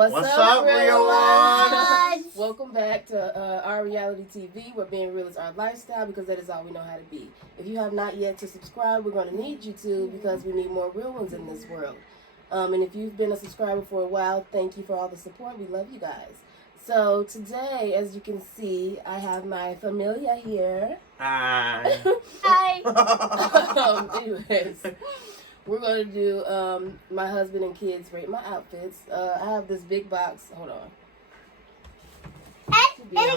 What's up, real ones? Welcome back to our reality TV, where being real is our lifestyle, because that is all we know how to be. If you have not yet to subscribe, we're going to need you to, because we need more real ones in this world. And if you've been a subscriber for a while, thank you for all the support. We love you guys. So today, as you can see, I have my familia here. Hi. Hi. Anyways, we're going to do my husband and kids rate my outfits. I have this big box. Hold on. And we get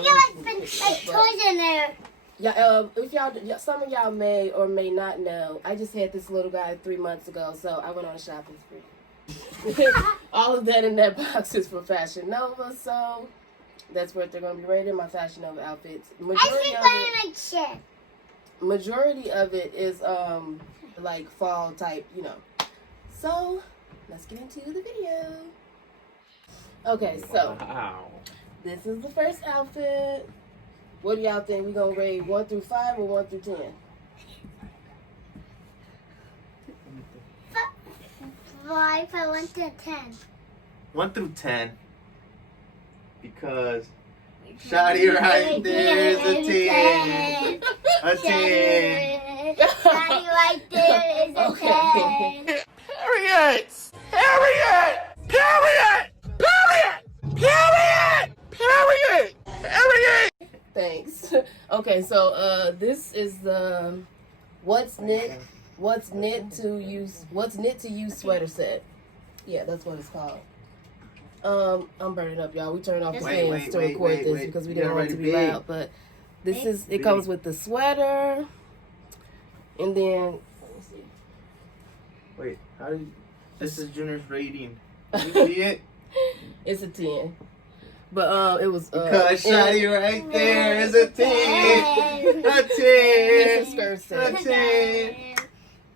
toys in there. Yeah, if y'all, some of y'all may or may not know, I just had this little guy 3 months ago, so I went on a shopping spree. All of that in that box is from Fashion Nova, so that's what they're going to be rated, my Fashion Nova outfits. Majority of it is like fall type, you know. So let's get into the video. Okay, so this is the first outfit. What do y'all think? We gonna rate 1 through 5 or 1 through 10? 5 for 1 to 10. 1 through 10. Because Shotty right there is a 10. A 10. Shotty right there is a 10. Period. Period. Period. Period. Period. Period. Period. Thanks. Okay, so this is the what's knit to use sweater set. Yeah, that's what it's called. I'm burning up, y'all. We turned off the fans to record this because we didn't want it to be loud. But this is it comes with the sweater, and then let me see. Wait, how do you? This is Junior's rating. You see it? It's a 10. But it was because Shotty right there is a 10. A 10. It's a skirt set. A 10.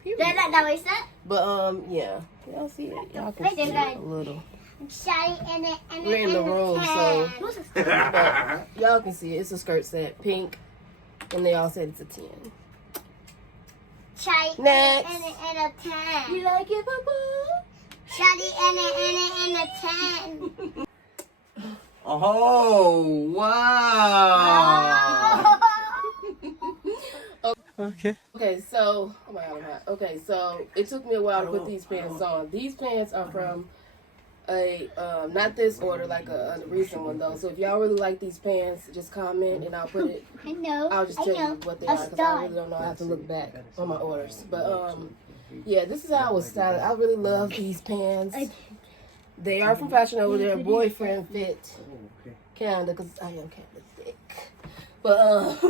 Is that what we said? But yeah, y'all see it. Y'all can see it a little. Shotty and We're in the room, so but y'all can see it. It's a skirt set, pink, and they all said it's a 10. Shotty Next. and a 10. You like it, Papa? Shotty and a 10. Oh, wow. Okay, so oh my God, I'm hot. Okay, so it took me a while to put these pants on. These pants are from a not this order, like a recent one though. So if y'all really like these pants, just comment and I'll put it. I know. I'll just tell you what they are because I really don't know. I have to look back on my orders. But yeah, this is how I was styled. I really love these pants. They are from Fashion Nova. They're a boyfriend fit, kinda, because I am kinda thick. But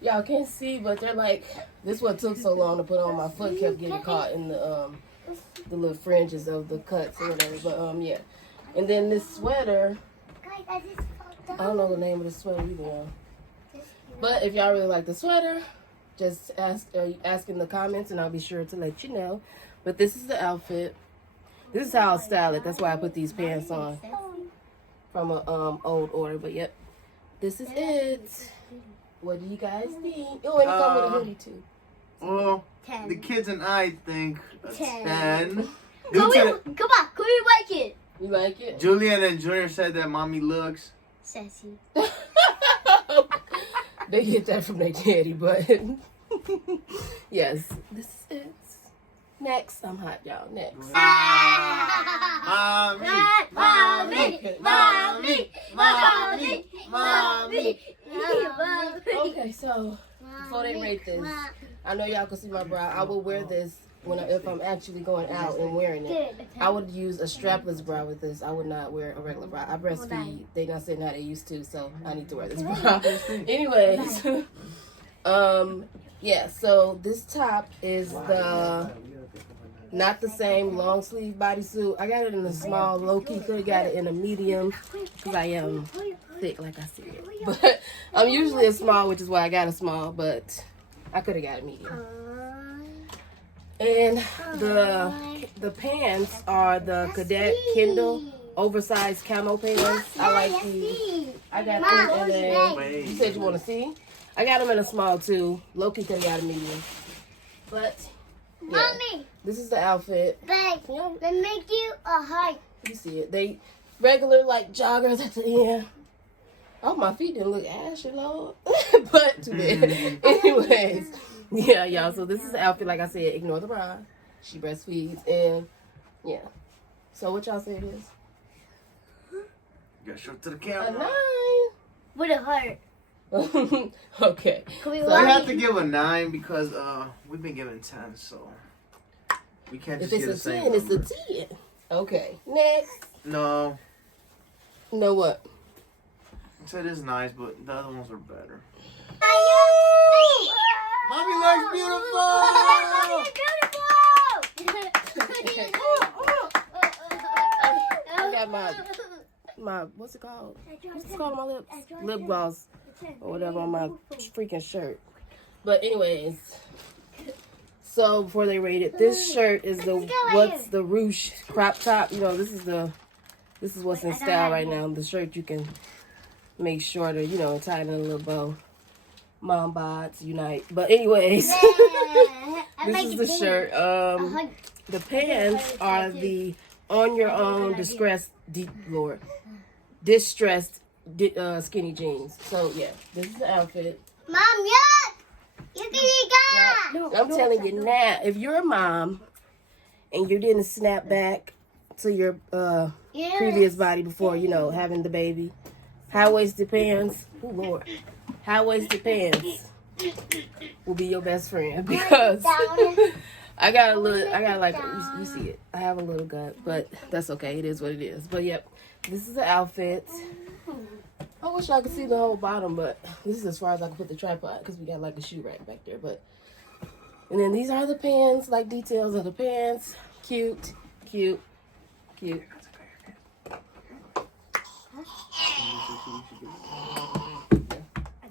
y'all can't see, but they're like, this what took so long to put on. My foot kept getting caught in the little fringes of the cuts or whatever. But yeah, and then this sweater, I don't know the name of the sweater either. But if y'all really like the sweater, just ask in the comments, and I'll be sure to let you know. But this is the outfit. This is how I style it. That's why I put these pants on from a old order. But yep, this is it. What do you guys think? Oh, and it comes with a hoodie too. Well, 10. the kids and I think a 10. Come on, can we like it? You like it? Julian and Junior said that mommy looks Sassy. They get that from their daddy, but yes, this is it. Next, I'm hot, y'all. Next. Mommy. Okay, so before they rate this, I know y'all can see my bra. I will wear this if I'm actually going out and wearing it. I would use a strapless bra with this. I would not wear a regular bra. I breastfeed. They not sitting how they used to, so I need to wear this bra. Anyways, yeah. So this top is not the same long sleeve bodysuit. I got it in a small, low key. Could have got it in a medium because I am thick, like I said. But I'm usually a small, which is why I got a small. But I could have got a medium. And the pants are the Cadet Kindle oversized camo pants. I like these. I got them in a. You said you want to see? I got them in a small too. Low key could have got a medium. But yeah, Mommy, this is the outfit. babe, they make you a heart. You see it. They regular like joggers at the end. Oh, my feet didn't look ashy, Lord. But too bad. Anyways, yeah, y'all. So this is the outfit. Like I said, ignore the bra. She breastfeeds, and yeah. So what y'all say it is? You gotta show it to the A camera. 9. With a heart. Okay. Can we So watch we have it? to give a 9 because we've been giving 10, so we can't If just get the it's a same 10, number. it's a 10. Okay. Next. No, Know what? I said it's nice, but the other ones are better. Mommy Mommy looks beautiful. I got my what's it called? What's it called on my lips? Lip gloss or whatever on my freaking shirt. But anyways, so before they rate it, this shirt is the what's the ruche crop top. You know, this is what's in style right now. The shirt you can make sure to, you know, tie it in a little bow. Mom bods unite. But anyways, this is the shirt. The pants are the on your own distressed skinny jeans. So yeah, this is the outfit. Mom, look! You can eat that! I'm telling you now, if you're a mom and you didn't snap back to your previous body before, you know, having the baby, high-waisted pants, oh Lord, high-waisted pants will be your best friend because I got like, you see it. I have a little gut, but that's okay. It is what it is. But yep, this is the outfit. I wish I could see the whole bottom, but this is as far as I can put the tripod because we got like a shoe rack back there. But and then these are the pants, like details of the pants. Cute, cute, cute.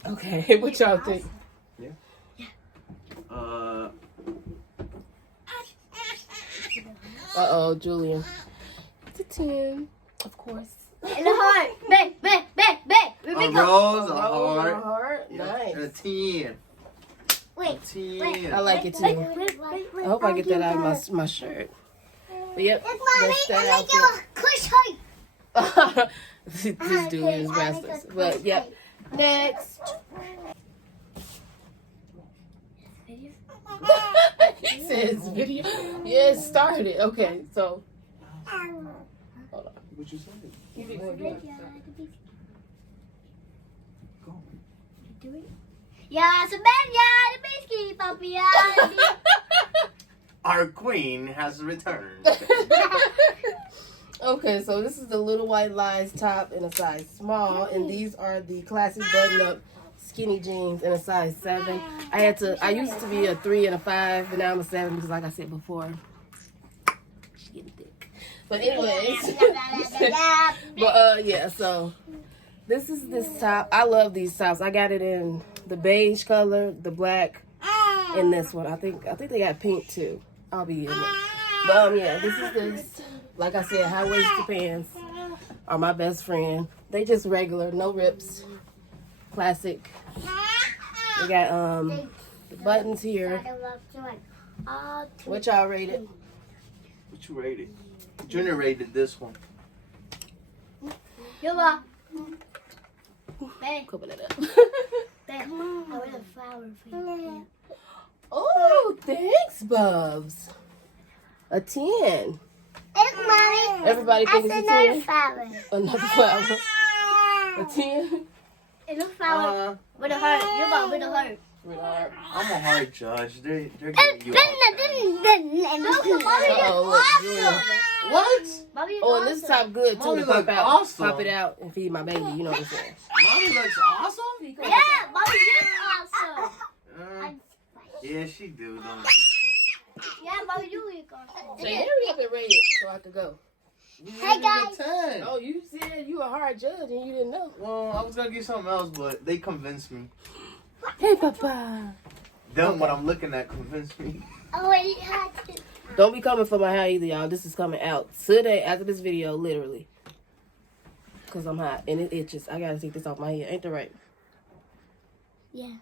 Okay, what y'all think? Uh-oh, Julian. It's a 10, of course. In the heart. Back. A rose, a Oh, heart, heart. yeah, Nice. and a 10. Wait. 10. I like it too. I hope I get that out of my shirt. But yep, that's that outfit. This dude is restless. But yep, next. He says video. Yeah, it started. Okay, so. Hold on. What you saying? You fix it. Go. Yeah, the biscuit, puppy, yeah. Our queen has returned. Okay, so this is the Little White Lies top in a size small, and these are the classic button-up skinny jeans in a size 7. I used to be a 3 and a 5, but now I'm a 7 because, like I said before, she's getting thick. But anyways, but yeah, so this is this top. I love these tops. I got it in the beige color, the black, and this one. I think they got pink too. I'll be in it. But yeah, this is this. Like I said, high-waisted pants are my best friend. They just regular, no rips. Classic. We got the buttons here. What y'all rated? What you rated? Junior rated this one. Open it up. Flower for you. Oh, thanks, Bubs. A 10. Mommy. Everybody thinks it's a 10. Flower. Another flower. A 10. It's a flower with a heart. You're about with a heart. Sweetheart. I'm a hard judge. They're giving you What? Oh, and this top good too. Mommy To pop look out, awesome. pop it out, and feed my baby. You know what I'm saying? Mommy looks awesome. Yeah, Mommy, you're awesome. Yeah, she do, don't she? Yeah, Mommy, you look awesome. So hurry up and rate it so I could go. Hey, guys. 10. Oh, you said you a hard judge and you didn't know. Well, I was gonna get something else, but they convinced me. Hey, Papa. Them what I'm looking at convinced me. Oh, wait, you had to. Don't be coming for my hair either, y'all. This is coming out today after this video, literally. Because I'm hot and it itches. I gotta take this off my hair. Ain't that right? Yeah.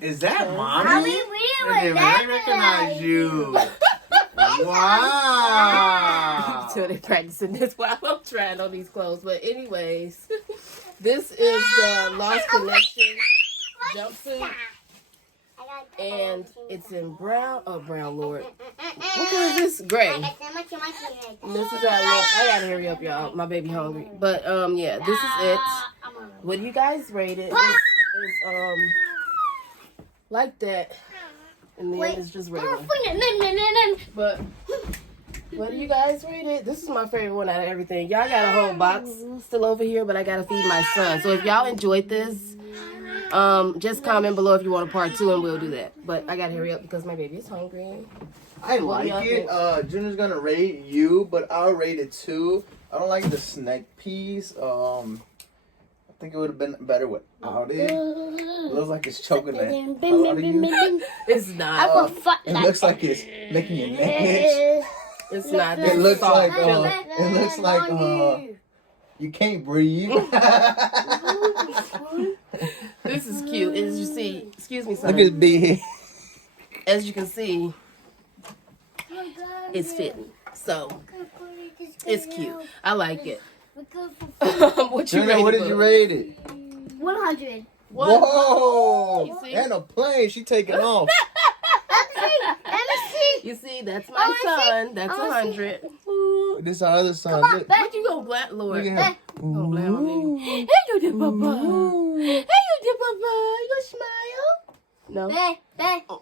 Is that mommy? Mommy, we were I recognize you. Wow. So they practicing this while I'm trying on these clothes. But anyways, this is the Lost Connection jumpsuit. And it's in brown. Oh, brown, Lord. What color is this? Gray. And this is how it looks. I gotta hurry up, y'all. My baby hungry. But, yeah, this is it. What do you guys rate it? It's like that. And then it's just regular. But what do you guys rate it? This is my favorite one out of everything. Y'all got a whole box still over here, but I gotta feed my son. So if y'all enjoyed this, just comment below if you want a part 2 and we'll do that. But I gotta hurry up because my baby is hungry. I like it. Junior's gonna rate you, but I'll rate it 2. I don't like the snack piece. I think it would have been better without it. It looks like it's choking the hell out of you. It's not. It looks like it's making your neck itch. It's not. It looks like you can't breathe. This is cute. As you see, excuse me, son. Look at his big head. As you can see, it's fitting. So it's cute. I like it. What you Junior, what did you rate it? 100. Whoa! You see? And a plane. She taking off. You see, that's my son. That's 100. This our other son. Look. What you gonna black, Lord? Look You at him. gonna blame my baby? Hey, you did, Papa. Hey, you did, Papa. You gonna smile? No. You I'll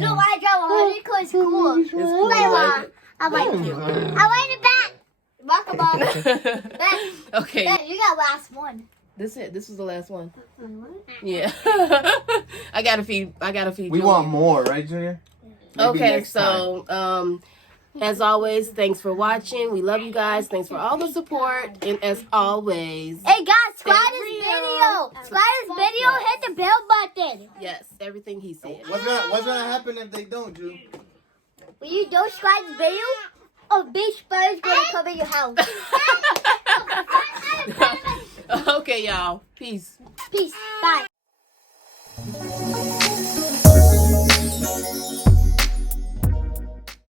know why I got 100? Because it's cool. It's cool. I like it. I like it. I want it back. Rockabye. Okay. You got last one. This it. This was the last one. Yeah. I gotta feed. We Julia. want more, right, Junior? Maybe Okay, next time. so as always, thanks for watching. We love you guys. Thanks for all the support. And as always, Hey guys, subscribe Stay this real. video. Subscribe this video. Hit the bell button. yes, everything he said. What's gonna happen if they don't, Ju? When you don't subscribe this video, a big spider's gonna come in your house. Okay, y'all. Peace. Peace. Bye.